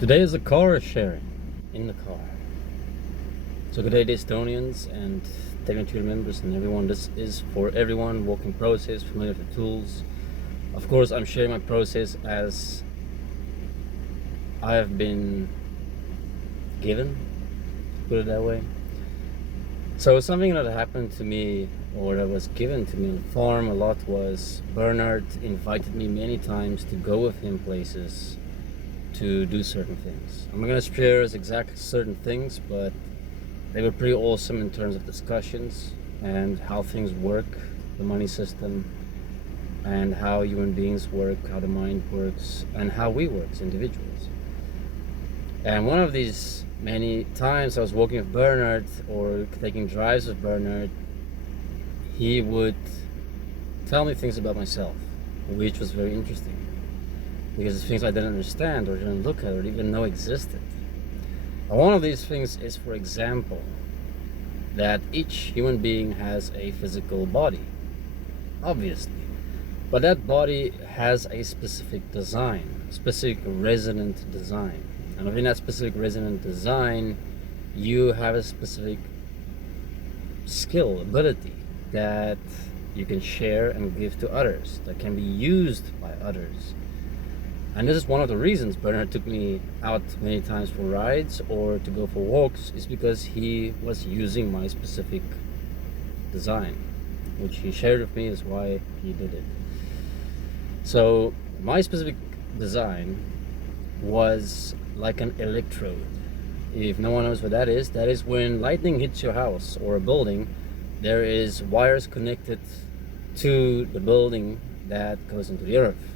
Today is a car sharing in the car. So good day, the Estonians and technical members and everyone. This is for everyone, walking process, familiar with the tools. Of course, I'm sharing my process as I have been given, put it that way. So something that happened to me, or that was given to me on the farm a lot, was Bernard invited me many times to go with him places to do certain things. I'm not gonna share as exact certain things, but they were pretty awesome in terms of discussions and how things work, the money system, and how human beings work, how the mind works, and how we work as individuals. And one of these many times I was walking with Bernard or taking drives with Bernard, he would tell me things about myself, which was very interesting, because it's things I didn't understand or didn't look at or even know existed. And one of these things is, for example, that each human being has a physical body, obviously, but that body has a specific design, specific resonant design. And within that specific resonant design, you have a specific skill, ability that you can share and give to others, that can be used by others. And this is one of the reasons Bernard took me out many times for rides or to go for walks, is because he was using my specific design, which he shared with me is why he did it. So my specific design was like an electrode. If no one knows what that is when lightning hits your house or a building, there is wires connected to the building that goes into the earth.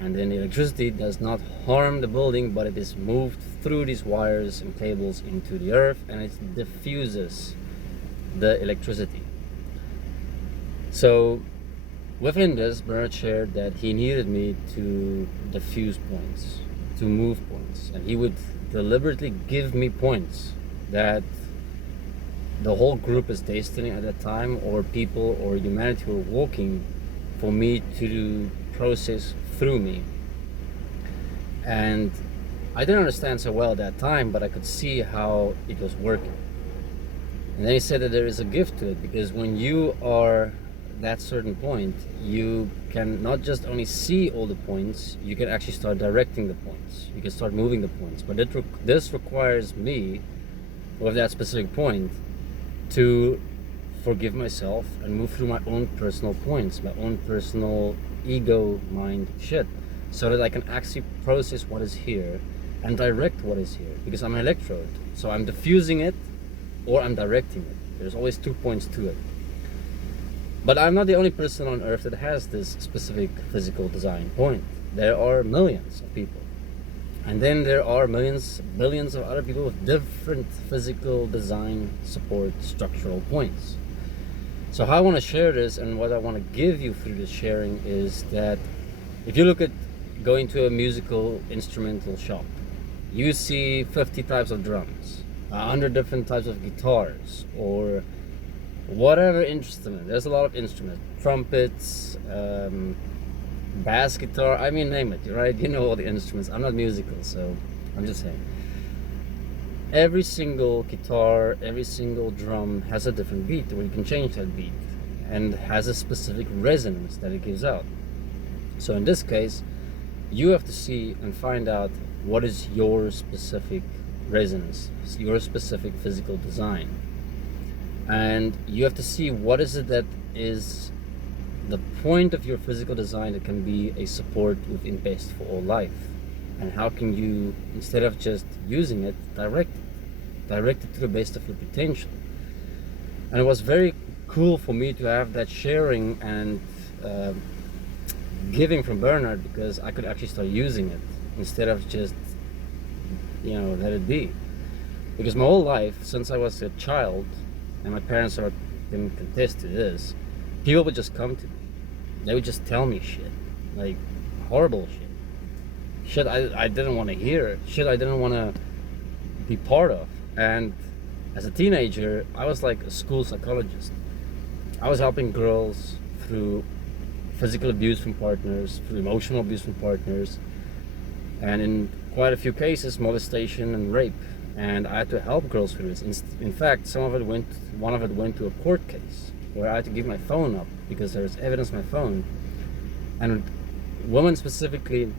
And then the electricity does not harm the building, but it is moved through these wires and cables into the earth, and it diffuses the electricity. So within this, Bernard shared that he needed me to diffuse points, to move points, and he would deliberately give me points that the whole group is destiny at that time, or people or humanity were walking, for me to process through me. And I didn't understand so well at that time, but I could see how it was working. And then he said that there is a gift to it, because when you are that certain point, you can not just only see all the points, you can actually start directing the points. You can start moving the points. But this requires me, with that specific point, to forgive myself and move through my own personal points, my own personal ego mind shit, so that I can actually process what is here and direct what is here, because I'm an electrode. So I'm diffusing it or I'm directing it. There's always 2 points to it. But I'm not the only person on earth that has this specific physical design point. There are millions of people. And then there are millions, billions of other people with different physical design support structural points. So how I want to share this, and what I want to give you through this sharing, is that if you look at going to a musical instrumental shop, you see 50 types of drums, 100 different types of guitars, or whatever instrument. There's a lot of instruments, trumpets, bass guitar, I mean, name it, right? You know all the instruments. I'm not musical, so I'm just saying. Every single guitar, every single drum has a different beat, or you can change that beat, and has a specific resonance that it gives out. So in this case, you have to see and find out what is your specific resonance, your specific physical design. And you have to see what is it that is the point of your physical design that can be a support within Best for All Life. And how can you, instead of just using it, direct it to the best of your potential. And it was very cool for me to have that sharing and giving from Bernard, because I could actually start using it instead of just, let it be. Because my whole life, since I was a child, and my parents can contest to this, people would just come to me. They would just tell me shit, like horrible shit I didn't want to hear, shit I didn't want to be part of. And as a teenager, I was like a school psychologist. I was helping girls through physical abuse from partners, through emotional abuse from partners, and in quite a few cases, molestation and rape. And I had to help girls through this. In fact, one of it went to a court case where I had to give my phone up because there's evidence on my phone. And women specifically,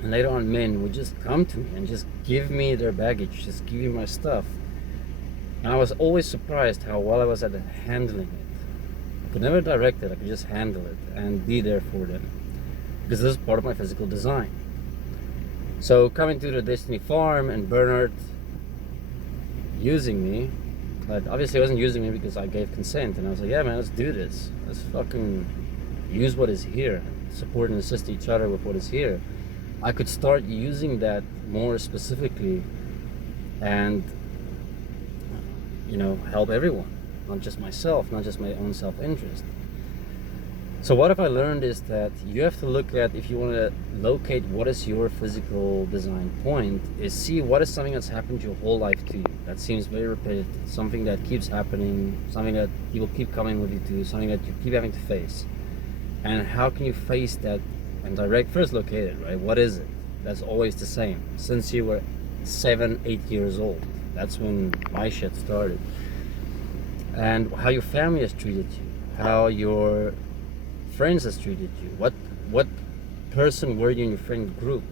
and later on men, would just come to me and just give me their baggage, just give me my stuff. And I was always surprised how well I was at handling it. I could never direct it, I could just handle it and be there for them. Because this is part of my physical design. So coming to the Destiny Farm and Bernard using me, but obviously he wasn't using me because I gave consent, and I was like, yeah man, let's do this. Let's fucking use what is here, support and assist each other with what is here. I could start using that more specifically and, you know, help everyone, not just myself, not just my own self-interest. So what if I learned is that you have to look at, if you want to locate what is your physical design point, is see what is something that's happened your whole life to you that seems very repetitive, something that keeps happening, something that people keep coming with you to, something that you keep having to face. And how can you face that and first locate it, right? What is it? That's always the same since you were 7, 8 years old. That's when my shit started. And how your family has treated you, how your friends has treated you, what person were you in your friend group,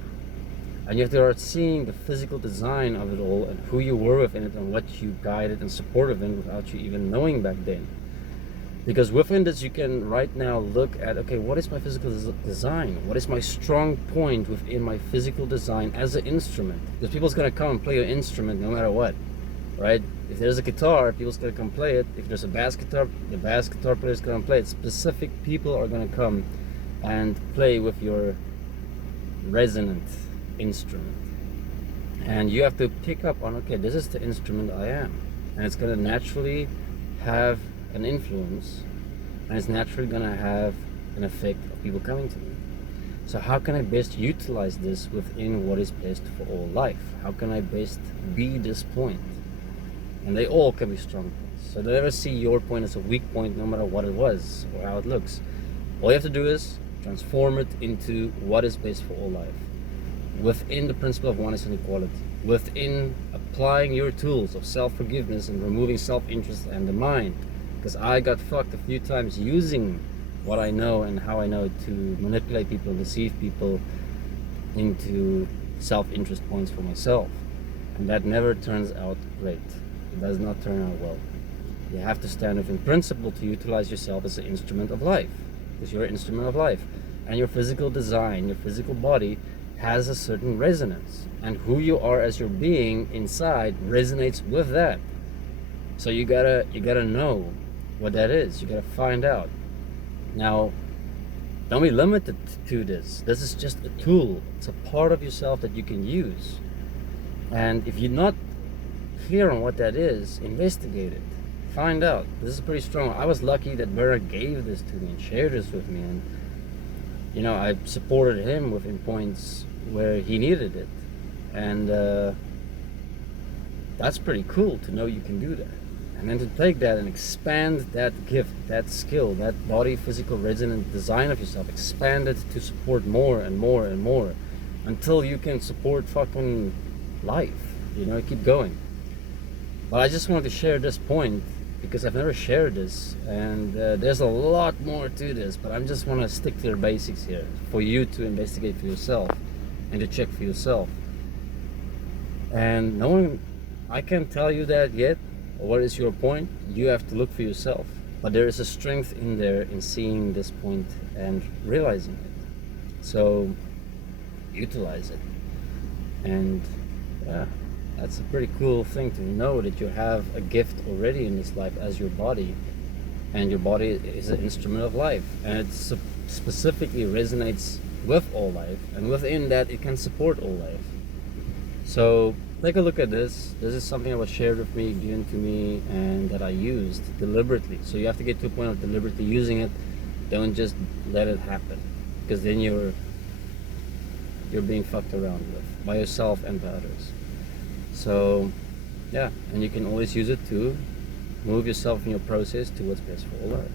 and you have to start seeing the physical design of it all and who you were within it and what you guided and supported in without you even knowing back then. Because within this you can right now look at, okay, what is my physical design? What is my strong point within my physical design as an instrument? Because people's gonna come and play your instrument no matter what, right? If there's a guitar, people's gonna come play it. If there's a bass guitar, the bass guitar player's gonna play it. Specific people are gonna come and play with your resonant instrument. And you have to pick up on, okay, this is the instrument I am. And it's gonna naturally have an influence, and it's naturally gonna have an effect of people coming to me. So how can I best utilize this within what is best for all life? How can I best be this point? And they all can be strong points. So don't ever see your point as a weak point, no matter what it was or how it looks. All you have to do is transform it into what is best for all life. Within the principle of oneness and equality. Within applying your tools of self-forgiveness and removing self-interest and the mind. Because I got fucked a few times using what I know and how I know it to manipulate people, deceive people into self-interest points for myself. And that never turns out great. It does not turn out well. You have to stand within principle to utilize yourself as an instrument of life. Because you're an instrument of life. And your physical design, your physical body has a certain resonance. And who you are as your being inside resonates with that. So you gotta know what that is. You gotta find out. Now, don't be limited to this. This is just a tool. It's a part of yourself that you can use. And if you're not clear on what that is, investigate it. Find out. This is pretty strong. I was lucky that Bernard gave this to me and shared this with me, and you know, I supported him within points where he needed it. And that's pretty cool to know you can do that. And then to take that and expand that gift, that skill, that body physical resonant design of yourself, expand it to support more and more and more until you can support fucking life, you know, keep going. But I just wanted to share this point because I've never shared this, and there's a lot more to this, but I just want to stick to the basics here for you to investigate for yourself and to check for yourself. And no one, I can't tell you that yet. What is your point? You have to look for yourself. But there is a strength in there in seeing this point and realizing it. So utilize it. And yeah, that's a pretty cool thing to know, that you have a gift already in this life as your body. And your body is an instrument of life. And it specifically resonates with all life. And within that, it can support all life. So take a look at this. This is something that was shared with me, given to me, and that I used deliberately. So you have to get to a point of deliberately using it. Don't just let it happen, because then you're being fucked around with by yourself and by others. So yeah, and you can always use it to move yourself in your process to what's best for all life.